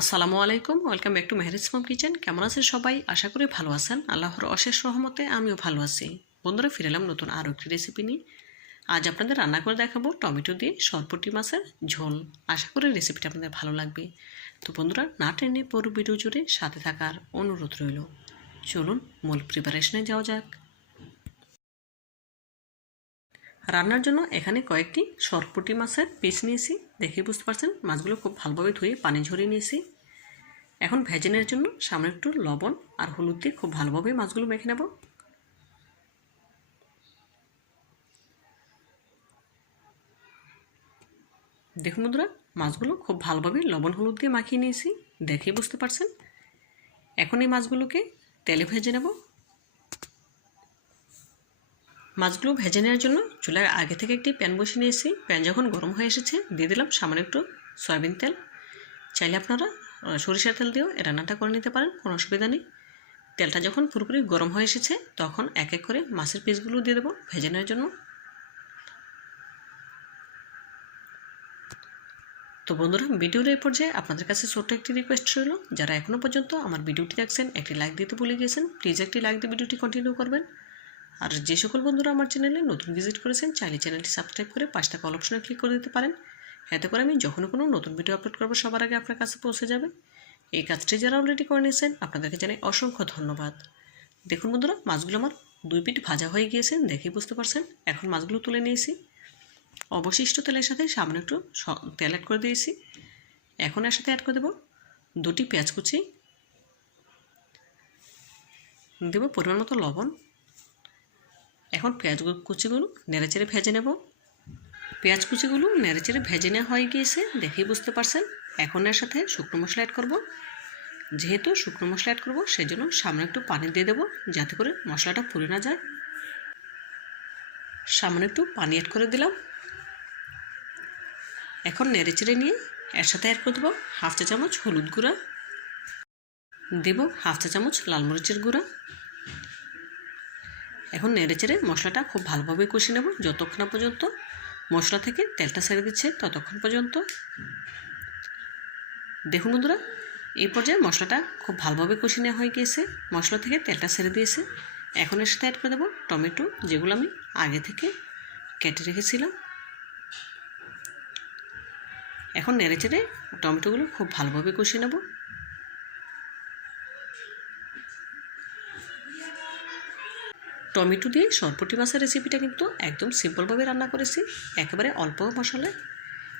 আসসালামু আলাইকুম, welcome back to Mehrij mom kitchen. কেমন আছেন সবাই? আশা করি ভালো আছেন। আল্লাহর অশেষ রহমতে আমিও ভালো আছি। বন্ধুরা, ফিরে এলাম নতুন আরও একটি রেসিপি নিয়ে। আজ আপনাদের রান্না করে দেখাবো টমেটো দিয়ে সরপটি মাছের ঝোল। আশা করি রেসিপিটা আপনাদের ভালো লাগবে। তো বন্ধুরা, না টেনে পুরো ভিডিও জুড়ে সাথে থাকার অনুরোধ রইল। চলুন মূল প্রিপারেশনে যাওয়া যাক। রান্নার জন্য এখানে কয়েকটি সরপুটি মাছের পিস নিয়েছি। দেখে বুঝতে পারছেন, মাছগুলো খুব ভালোভাবে ধুয়ে পানি ঝরিয়ে নিয়েছি। এখন ভেজেনের জন্য সামনে একটু লবণ আর হলুদ দিয়ে খুব ভালোভাবে মাছগুলো মেখে নেব। দেখুন বন্ধুরা, মাছগুলো খুব ভালোভাবে লবণ হলুদ দিয়ে মাখিয়ে নিয়েছি। দেখে বুঝতে পারছেন, এখন এই মাছগুলোকে তেলে ভেজে নেব। মাছগুলো ভেজে নেওয়ার জন্য চুলার আগে থেকে একটি প্যান বসিয়ে নিয়েছি। প্যান যখন গরম হয়ে এসেছে, দিয়ে দিলাম সামান্য একটু সয়াবিন তেল। চাইলে আপনারা সরিষার তেল দিয়েও রান্নাটা করে নিতে পারেন, কোনো অসুবিধা নেই। তেলটা যখন পুরোপুরি গরম হয়ে এসেছে, তখন এক এক করে মাছের পিসগুলো দিয়ে দেবো ভেজে নেওয়ার জন্য। তো বন্ধুরা ভিডিওর এই পর্যায়ে আপনাদের কাছে ছোট্ট একটি রিকোয়েস্ট রইল। যারা এখনও পর্যন্ত আমার ভিডিওটি দেখছেন, একটি লাইক দিতে ভুলে গিয়েছেন প্লিজ একটি লাইক দিয়ে ভিডিওটি কন্টিনিউ করবেন। আর যে সকল বন্ধুরা আমার চ্যানেলে নতুন ভিজিট করেছেন, চাইলে চ্যানেলটি সাবস্ক্রাইব করে পাঁচটা কল অপশনে ক্লিক করে দিতে পারেন। এতে করে আমি যখন কোনো নতুন ভিডিও আপলোড করব, সবার আগে আপনার কাছে পৌঁছে যাবে। এই কাজটি যারা অলরেডি করে নিয়েছেন, আপনাদেরকে জানাই অসংখ্য ধন্যবাদ। দেখুন বন্ধুরা, মাছগুলো আমার দুই পিঠ ভাজা হয়ে গিয়েছেন, দেখেই বুঝতে পারছেন। এখন মাছগুলো তুলে নিয়েছি। অবশিষ্ট তেলের সাথে সামনে একটু তেল অ্যাড করে দিয়েছি। এখন এর সাথে অ্যাড করে দেবো দুটি পেঁয়াজ কুচি। দেবো পরিমাণ মতো লবণ। এখন পেঁয়াজ কুচিগুলো নেড়েচেড়ে ভেজে নেব। পেঁয়াজ কুচিগুলো নেড়েচেড়ে ভেজে নেওয়া হয়ে গিয়েছে, দেখেই বুঝতে পারছেন। এখন এর সাথে শুকনো মশলা অ্যাড করব। যেহেতু শুকনো মশলা অ্যাড করব, সেজন্য সামনে একটু পানি দিয়ে দেবো, যাতে করে মশলাটা পুড়ে না যায়। সামনে একটু পানি অ্যাড করে দিলাম। এখন নেড়েচেড়ে নিয়ে এর সাথে অ্যাড করে দেবো হাফ চা চামচ হলুদ গুঁড়া। দেব হাফ চা চামচ লাল মরিচের গুঁড়া। এখন নেড়ে চেড়ে মশলাটা খুব ভালোভাবে কষিয়ে নেব, যতক্ষণ পর্যন্ত মশলা থেকে তেলটা ছেড়ে দিচ্ছে ততক্ষণ পর্যন্ত। দেখুন বন্ধুরা, এই পর্যায়ে মশলাটা খুব ভালোভাবে কষিয়ে নেওয়া হয়ে গিয়েছে, মশলা থেকে তেলটা ছেড়ে দিয়েছে। এখন এর সাথে অ্যাড করে দেবো টমেটো, যেগুলো আমি আগে থেকে কেটে রেখেছিলাম। এখন নেড়ে চেড়ে টমেটোগুলো খুব ভালোভাবে কষিয়ে নেব। টমেটো দিয়ে সরপটি মাছের রেসিপিটা কিন্তু একদম সিম্পলভাবে রান্না করেছি। একেবারে অল্প মশলায়।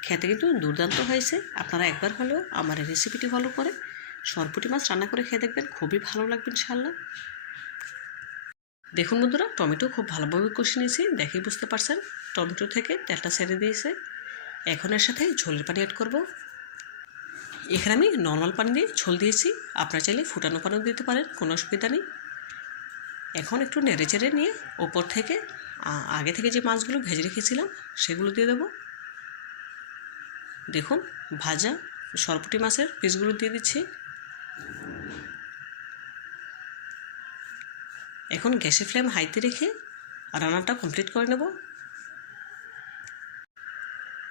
খেতে কিন্তু দুর্দান্ত হয়েছে। আপনারা একবার হলেও আমার এই রেসিপিটি ফলো করে সরপটি মাছ রান্না করে খেয়ে দেখবেন। খুবই ভালো লাগবে ইনশাল্লাহ দেখুন বন্ধুরা, টমেটো খুব ভালোভাবে কষিয়ে নিয়েছি। দেখেই বুঝতে পারছেন, টমেটো থেকে তেলটা ছেড়ে দিয়েছে। এখন এর সাথে ঝোলের পানি অ্যাড করব। এখানে আমি নর্মাল পানি দিয়ে ঝোল দিয়েছি। আপনারা চাইলে ফুটানো পানিও দিতে পারেন, কোনো অসুবিধা নেই। এখন একটু নেড়ে চেড়ে নিয়ে ওপর থেকে আগে থেকে যে মাছগুলো ভেজে রেখেছিলাম, সেগুলো দিয়ে দেবো। দেখুন, ভাজা সরপুটি মাছের পিসগুলো দিয়ে দিচ্ছি। এখন গ্যাসের ফ্লেম হাইতে রেখে রান্নাটা কমপ্লিট করে নেব।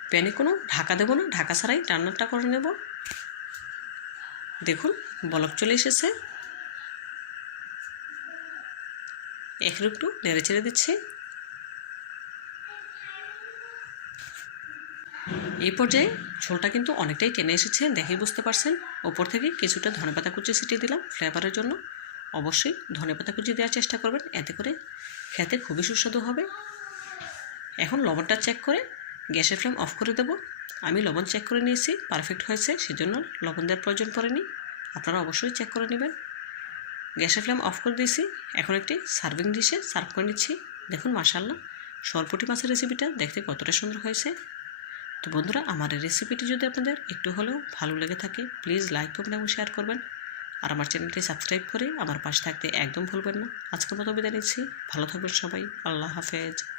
প্যানে কোনো ঢাকা দেবো না, ঢাকা ছাড়াই রান্নাটা করে নেব। দেখুন, বলক চলে এসেছে। এখন একটু নেড়ে ছেড়ে দিচ্ছি। এই পর্যায়ে ঝোলটা কিন্তু অনেকটাই টেনে এসেছে, দেখেই বুঝতে পারছেন। ওপর থেকে কিছুটা ধনেপাতা কুচি ছিটিয়ে দিলাম ফ্লেভারের জন্য। অবশ্যই ধনেপাতা কুচি দেওয়ার চেষ্টা করবেন, এতে করে খেতে খুবই সুস্বাদু হবে। এখন লবণটা চেক করে গ্যাসের ফ্লেম অফ করে দেব। আমি লবণ চেক করে নিয়েছি পারফেক্ট হয়েছে, সেজন্য লবণ দেওয়ার প্রয়োজন পড়েনি। আপনারা অবশ্যই চেক করে নেবেন। গ্যাসের ফ্লেম অফ করে দিয়েছি। এখন একটি সার্ভিং ডিশে সার্ভ করে নিচ্ছি। দেখুন মাসাল্লাহ সরপুটি মাছের রেসিপিটা দেখতে কতটা সুন্দর হয়েছে। তো বন্ধুরা, আমার এই রেসিপিটি যদি আপনাদের একটু হলেও ভালো লেগে থাকে প্লিজ লাইক করবেন এবং শেয়ার করবেন। আর আমার চ্যানেলটি সাবস্ক্রাইব করে আমার পাশে থাকতে একদম ভুলবেন না। আজকের মতো বিদায় নিচ্ছি। ভালো থাকবেন সবাই। আল্লাহ হাফেজ।